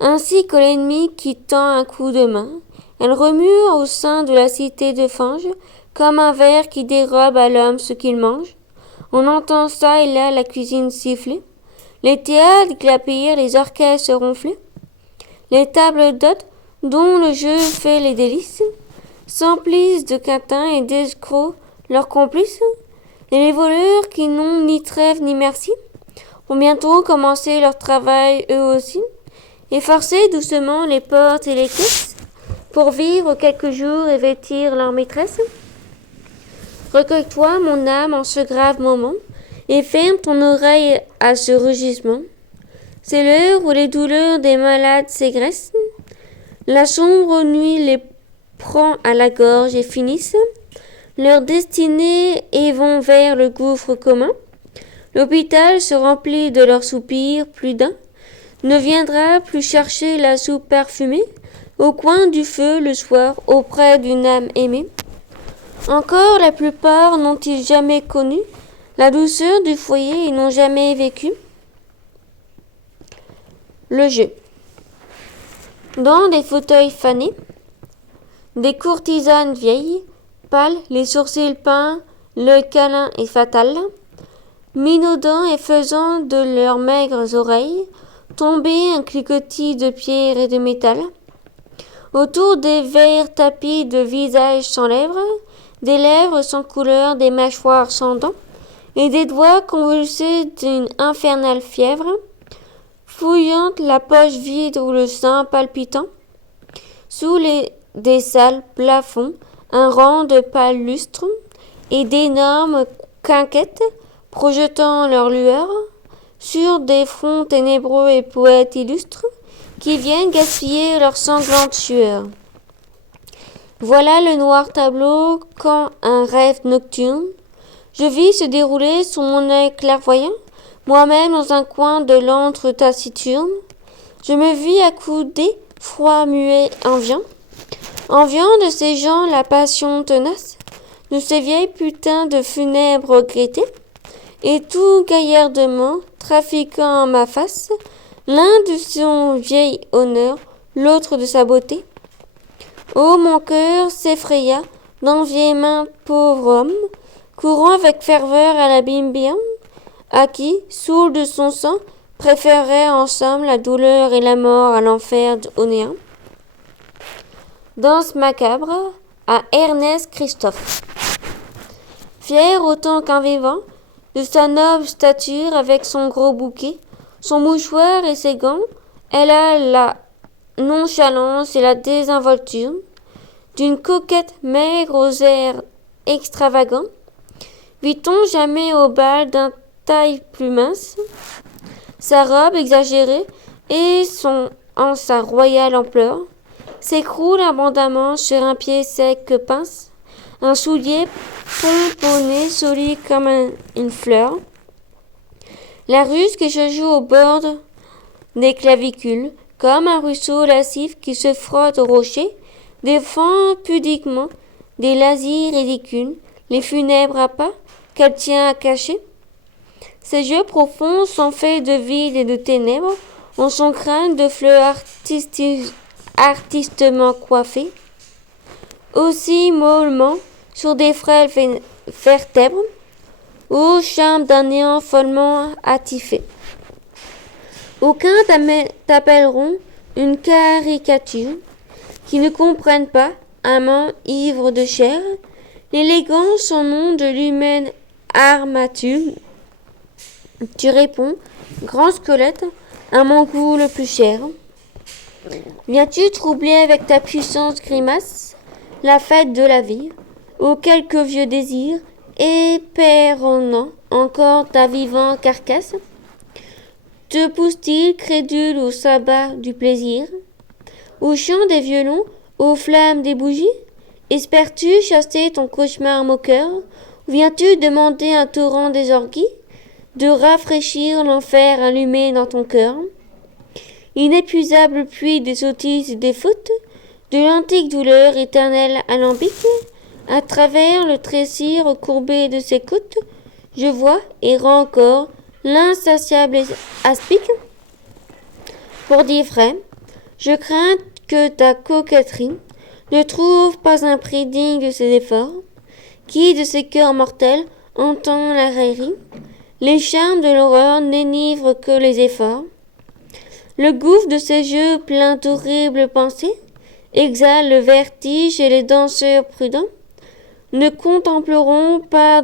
ainsi que l'ennemi qui tend un coup de main. Elle remue au sein de la cité de fange, comme un ver qui dérobe à l'homme ce qu'il mange. On entend ça et là la cuisine siffler, les théâtres glapir, les orchestres ronfler, les tables d'hôtes dont le jeu fait les délices, s'emplissent de quintins et d'escrocs leurs complices, et les voleurs qui n'ont ni trêve ni merci vont bientôt commencer leur travail eux aussi, et forcer doucement les portes et les caisses pour vivre quelques jours et vêtir leur maîtresse. Recueille-toi, mon âme, en ce grave moment, et ferme ton oreille à ce rugissement. C'est l'heure où les douleurs des malades s'égressent. La sombre nuit les prend à la gorge et finissent leur destinée et vont vers le gouffre commun. L'hôpital se remplit de leurs soupirs, plus d'un ne viendra plus chercher la soupe parfumée au coin du feu le soir auprès d'une âme aimée. Encore la plupart n'ont-ils jamais connu la douceur du foyer et n'ont jamais vécu le jeu. Dans des fauteuils fanés, des courtisanes vieilles, pâles, les sourcils peints, l'œil câlin et fatal, minaudant et faisant de leurs maigres oreilles tomber un cliquetis de pierre et de métal. Autour des verts tapis de visages sans lèvres, des lèvres sans couleur, des mâchoires sans dents, et des doigts convulsés d'une infernale fièvre, fouillant la poche vide ou le sein palpitant. Sous des sales plafonds, un rang de pâles lustres et d'énormes quinquettes projetant leur lueur sur des fronts ténébreux et poètes illustres qui viennent gaspiller leur sanglante sueur. Voilà le noir tableau quand un rêve nocturne je vis se dérouler sous mon œil clairvoyant, moi-même dans un coin de l'antre taciturne. Je me vis accoudé, froid, muet, enviant de ces gens la passion tenace, de ces vieilles putains de funèbres gaietés, et tout gaillardement trafiquant en ma face, l'un de son vieil honneur, l'autre de sa beauté. Oh, mon cœur s'effraya d'envier main pauvre homme, courant avec ferveur à l'abîme bien, à qui, saoul de son sang, préférerait en somme la douleur et la mort à l'enfer au néant. Danse macabre à Ernest Christophe. Fier autant qu'un vivant, de sa noble stature avec son gros bouquet, son mouchoir et ses gants, elle a la nonchalance et la désinvolture d'une coquette maigre aux airs extravagants. Vit-on jamais au bal d'un taille plus mince, sa robe exagérée et en sa royale ampleur s'écroule abondamment sur un pied sec que pince un soulier pomponné solide comme une fleur. La ruse qui se joue au bord des clavicules, comme un ruisseau lascif qui se frotte au rocher, défend pudiquement des lazzis ridicules les funèbres appâts qu'elle tient à cacher. Ses yeux profonds sont faits de vide et de ténèbres, en son crâne de fleurs artistement coiffées, aussi mollement sur des frêles vertèbres, ô charme d'un néant follement attifé. Aucuns t'appelleront une caricature, qui ne comprennent pas, amants ivres de chair, l'élégance sans nom de l'humaine armature. Tu réponds, grand squelette, à mon goût le plus cher. Viens-tu troubler avec ta puissance grimace la fête de la vie, ô quelques vieux désirs, épéronnant encore ta vivante carcasse? Te pousse-t-il crédule au sabbat du plaisir, au chant des violons, aux flammes des bougies? Espères-tu chasser ton cauchemar moqueur, ou viens-tu demander un torrent des orgies, de rafraîchir l'enfer allumé dans ton cœur? Inépuisable puits des sottises et des fautes, de l'antique douleur éternelle alambique, à travers le trécis recourbé de ses côtes, je vois, errant encore, l'insatiable aspic. Pour dire vrai, je crains que ta coquetterie ne trouve pas un prix digne de ses efforts. Qui de ces cœurs mortels entend la raillerie? Les charmes de l'horreur n'énivrent que les efforts. Le gouffre de ses yeux plein d'horribles pensées exhale le vertige et les danseurs prudents ne contempleront pas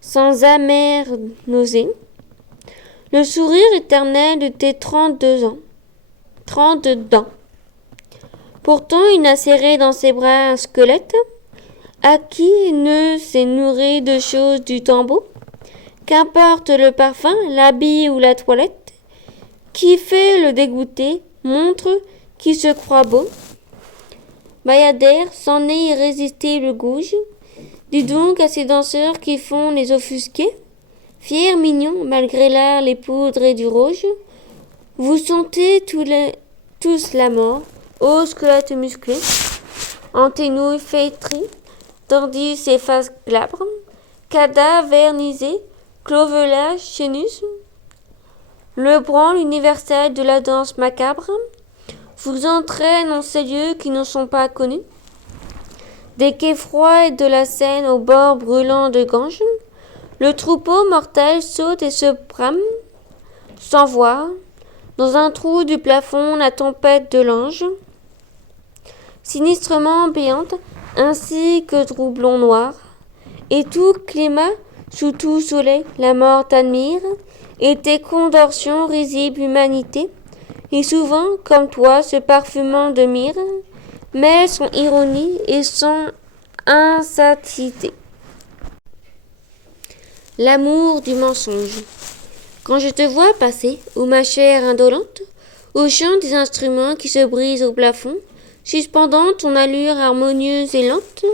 sans amère nausée le sourire éternel de tes 32 ans, 30 dents. Pourtant, il n'a serré dans ses bras un squelette à qui ne s'est nourri de choses du tombeau. Qu'importe le parfum, l'habit ou la toilette, Qui fait le dégoûté montre qui se croit beau. Bayadère, sans nez irrésistible gouge. Dis donc à ces danseurs qui font les offusqués. Fiers, mignons, malgré l'art, les poudres et du rouge. Vous sentez tous la mort, ô squelette musclé, anténouilles flétries, tandis ses faces glabres, cadavres vernisés, clovelage, chénus, le branle universel de la danse macabre, vous entraîne en ces lieux qui ne sont pas connus, des quais froids et de la Seine au bord brûlant de Ganges, le troupeau mortel saute et se brame, sans voir, dans un trou du plafond, la tempête de l'ange, sinistrement béante, ainsi que troublon noir, et tout climat, sous tout soleil, la mort t'admire, et tes contorsions risibles humanité, et souvent, comme toi, se parfumant de myrrhe, mêle son ironie et son insatiété. L'amour du mensonge. Quand je te vois passer, ô ma chair indolente, au chant des instruments qui se brisent au plafond, suspendant ton allure harmonieuse et lente,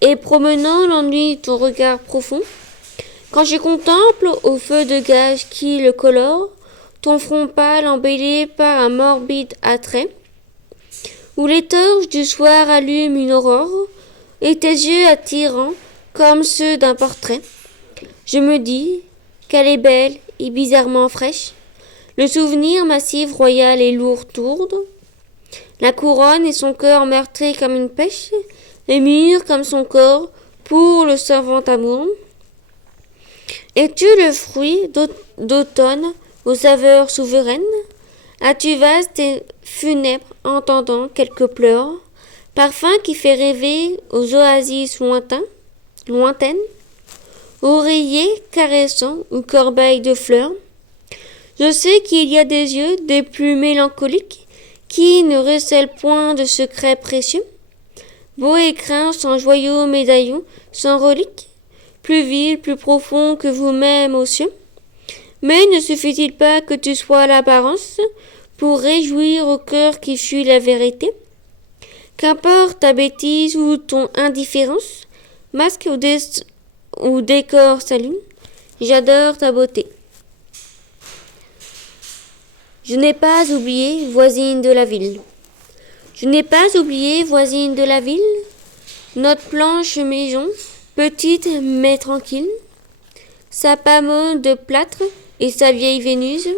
et promenant l'ennui ton regard profond, quand je contemple au feu de gage qui le colore, ton front pâle embelli par un morbide attrait, où les torches du soir allument une aurore, et tes yeux attirants comme ceux d'un portrait, je me dis qu'elle est belle et bizarrement fraîche, le souvenir massif, royal et lourd tourde, la couronne et son cœur meurtri comme une pêche, et mûr comme son corps pour le savant amour. Es-tu le fruit d'automne aux saveurs souveraines? As-tu vaste et funèbre entendant quelques pleurs, parfum qui fait rêver aux oasis lointaines, oreillers caressants ou corbeilles de fleurs? Je sais qu'il y a des yeux des plus mélancoliques qui ne recèlent point de secrets précieux, beaux écrins sans joyaux médaillons, sans reliques, plus vils, plus profonds que vous-même aux cieux. Mais ne suffit-il pas que tu sois l'apparence pour réjouir au cœur qui fuit la vérité? Qu'importe ta bêtise ou ton indifférence, masque ou décor s'allume, j'adore ta beauté. Je n'ai pas oublié, voisine de la ville. Je n'ai pas oublié, voisine de la ville, notre planche maison, petite mais tranquille, sa pamode de plâtre et sa vieille Vénus,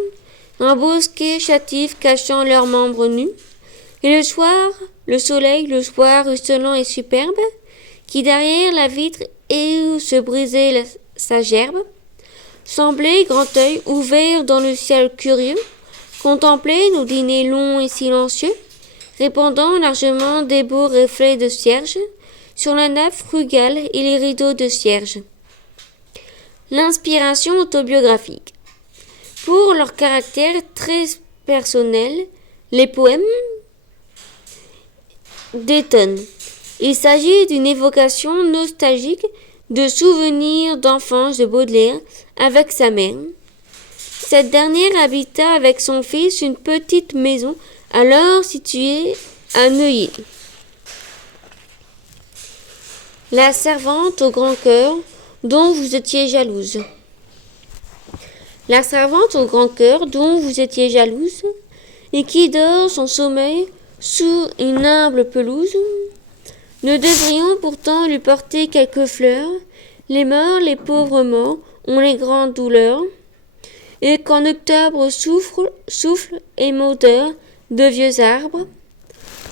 un bosquet chétif cachant leurs membres nus, et le soir, le soleil, le soir ruisselant et superbe, qui derrière la vitre et où se brisait sa gerbe, semblait, grand œil ouvert dans le ciel curieux, contempler nos dîners longs et silencieux, répandant largement des beaux reflets de cierge sur la nappe frugale et les rideaux de cierge. L'inspiration autobiographique. Pour leur caractère très personnel, les poèmes détonnent. Il s'agit d'une évocation nostalgique de souvenirs d'enfance de Baudelaire avec sa mère. Cette dernière habita avec son fils une petite maison alors située à Neuilly. La servante au grand cœur dont vous étiez jalouse. La servante au grand cœur dont vous étiez jalouse et qui dort son sommeil sous une humble pelouse. Nous devrions pourtant lui porter quelques fleurs. Les morts, les pauvres morts, ont les grandes douleurs. Et qu'en octobre souffle émodeur de vieux arbres,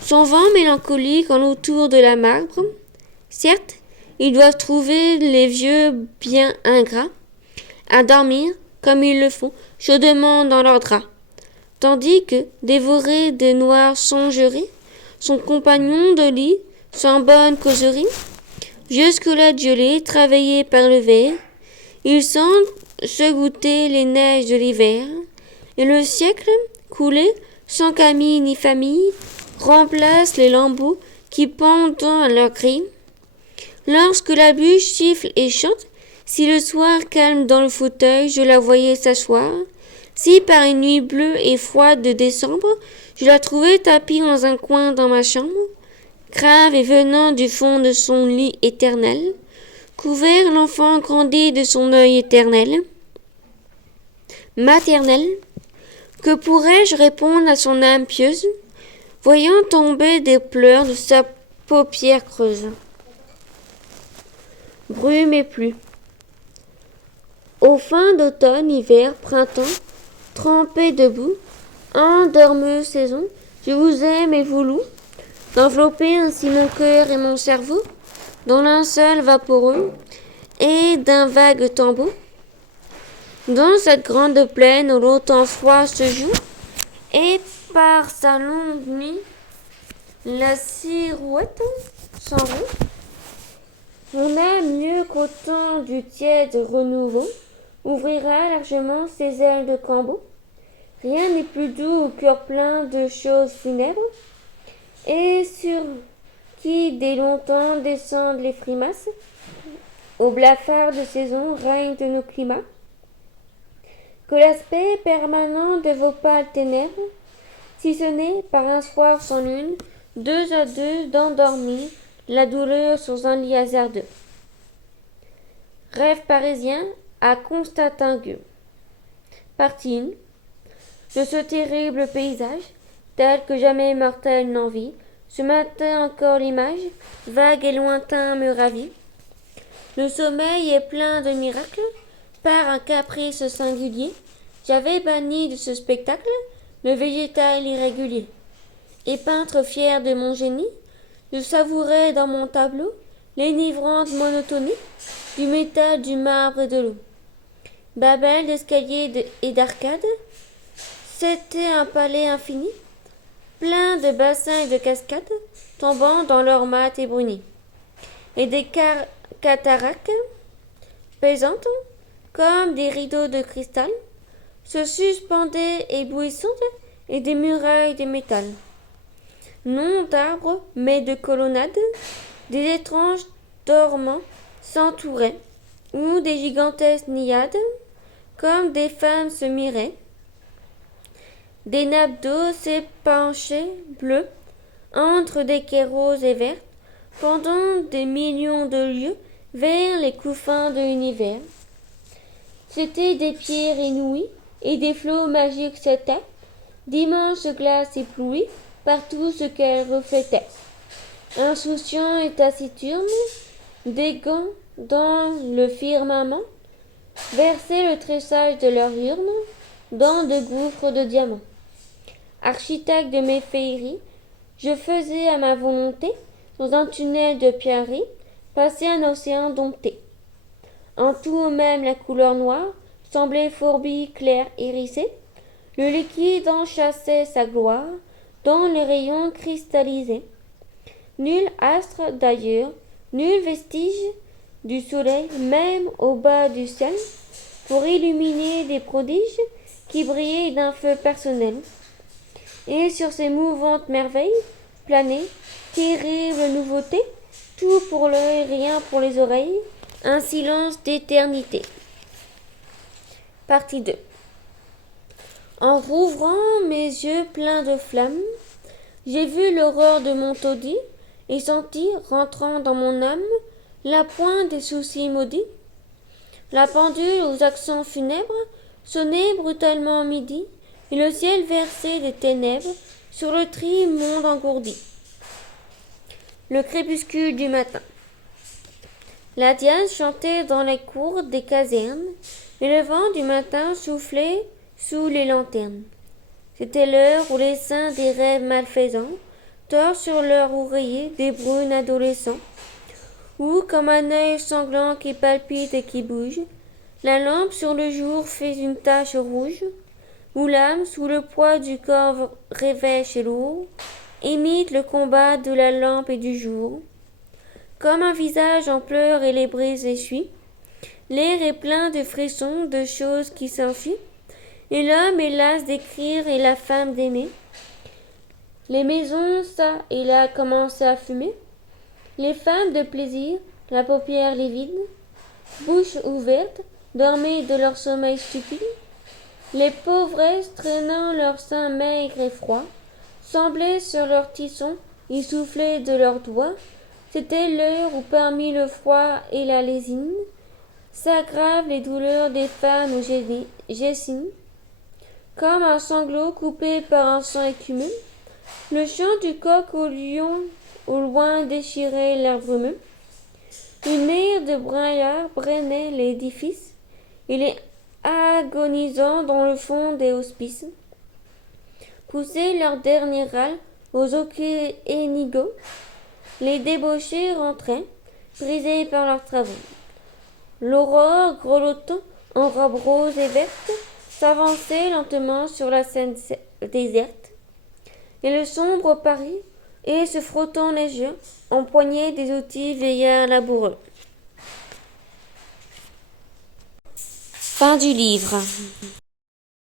son vent mélancolique en autour de la marbre. Certes, ils doivent trouver les vieux bien ingrats à dormir comme ils le font chaudement dans leurs draps, tandis que, dévoré de noires songeries, son compagnon de lit, sans bonne causerie, vieux squelette gelé, travaillé par le ver, ils sentent se goûter les neiges de l'hiver, et le siècle, coulé, sans camille ni famille, remplace les lambeaux qui pendent dans leurs grilles. Lorsque la bûche siffle et chante, si le soir calme dans le fauteuil je la voyais s'asseoir, Si par une nuit bleue et froide de décembre, je la trouvais tapie dans un coin dans ma chambre, grave et venant du fond de son lit éternel, couvert l'enfant grandi de son œil éternel, maternel, que pourrais-je répondre à son âme pieuse, voyant tomber des pleurs de sa paupière creuse. Brume et pluie. Aux fins d'automne, hiver, printemps, trempé debout, endormeuse saison, je vous aime et vous loue, d'envelopper ainsi mon cœur et mon cerveau, dans linceul vaporeux et d'un vague tambour. Dans cette grande plaine où l'automne froid se joue, et par sa longue nuit, la silhouette s'en roule. On a mieux qu'au temps du tiède renouveau, ouvrira largement ses ailes de cambo. Rien n'est plus doux au cœur plein de choses funèbres, et sur qui dès longtemps descendent les frimaces, au blafard de saison règne de nos climats. Que l'aspect permanent de vos pâles ténèbres, si ce n'est par un soir sans lune, deux à deux d'endormir la douleur sur un lit hasardeux. Rêve parisien à Constantin-Gueux. Partie 1. De ce terrible paysage, tel que jamais mortel n'en vit, ce matin encore l'image, vague et lointain, me ravit. Le sommeil est plein de miracles, par un caprice singulier, j'avais banni de ce spectacle le végétal irrégulier. Et peintre fier de mon génie, je savourais dans mon tableau l'énivrante monotonie du métal, du marbre et de l'eau. Babel d'escaliers et d'arcades, c'était un palais infini, plein de bassins et de cascades, tombant dans leur mat et brunis. Et des cataractes pesantes, comme des rideaux de cristal, se suspendaient éblouissantes, et des murailles de métal. Non d'arbres, mais de colonnades, des étranges dormants s'entouraient, où des gigantesques niades, comme des femmes se miraient. Des nappes d'eau s'épanchaient bleues, entre des quais roses et vertes, pendant des millions de lieues vers les couffins de l'univers. C'étaient des pierres inouïes et des flots magiques s'étaient, d'immenses glaces éblouies par tout ce qu'elles reflétaient. Insouciants et taciturnes, des gants dans le firmament, versaient le tressage de leurs urnes dans de gouffres de diamants. Architecte de mes féeries, je faisais à ma volonté, dans un tunnel de pierreries, passer un océan dompté. En tout même la couleur noire semblait fourbie, claire, hérissée. Le liquide enchâssait sa gloire dans les rayons cristallisés. Nul astre d'ailleurs, nul vestige du soleil, même au bas du ciel, pour illuminer des prodiges qui brillaient d'un feu personnel. Et sur ces mouvantes merveilles planait, terrible nouveauté, tout pour l'œil, rien pour les oreilles, un silence d'éternité. Partie 2. En rouvrant mes yeux pleins de flammes, j'ai vu l'aurore de mon taudis et senti, rentrant dans mon âme, la pointe des soucis maudits. La pendule aux accents funèbres sonnait brutalement midi, et le ciel versait des ténèbres sur le triste monde engourdi. Le crépuscule du matin. La diane chantait dans les cours des casernes, et le vent du matin soufflait sous les lanternes. C'était l'heure où les seins des rêves malfaisants tordent sur leur oreiller des brunes adolescents, où, comme un œil sanglant qui palpite et qui bouge, la lampe sur le jour fait une tache rouge, où l'âme, sous le poids du corps rêvèche et lourd, imite le combat de la lampe et du jour. Comme un visage en pleurs et les brises essuie, l'air est plein de frissons, de choses qui s'enfuient, et l'homme est las d'écrire et la femme d'aimer. Les maisons, ça et là, commencent à fumer. Les femmes de plaisir, la paupière livide, bouche ouverte, dormaient de leur sommeil stupide. Les pauvresses, traînant leurs seins maigres et froids, semblaient sur leurs tissons y souffler de leurs doigts. C'était l'heure où, parmi le froid et la lésine, s'aggravent les douleurs des femmes aux gessines. Comme un sanglot coupé par un sang écumeux, le chant du coq au lion au loin déchirait l'air brumeux. Une ire de braillards brennait l'édifice, il est agonisant dans le fond des hospices. Poussaient leur dernier râle aux énigaux, les débauchés rentraient, brisés par leurs travaux. L'aurore, grelottant en robe rose et verte, s'avançait lentement sur la scène déserte, et le sombre Paris, et se frottant les yeux, empoignait des outils vieillards laboureux. Fin du livre.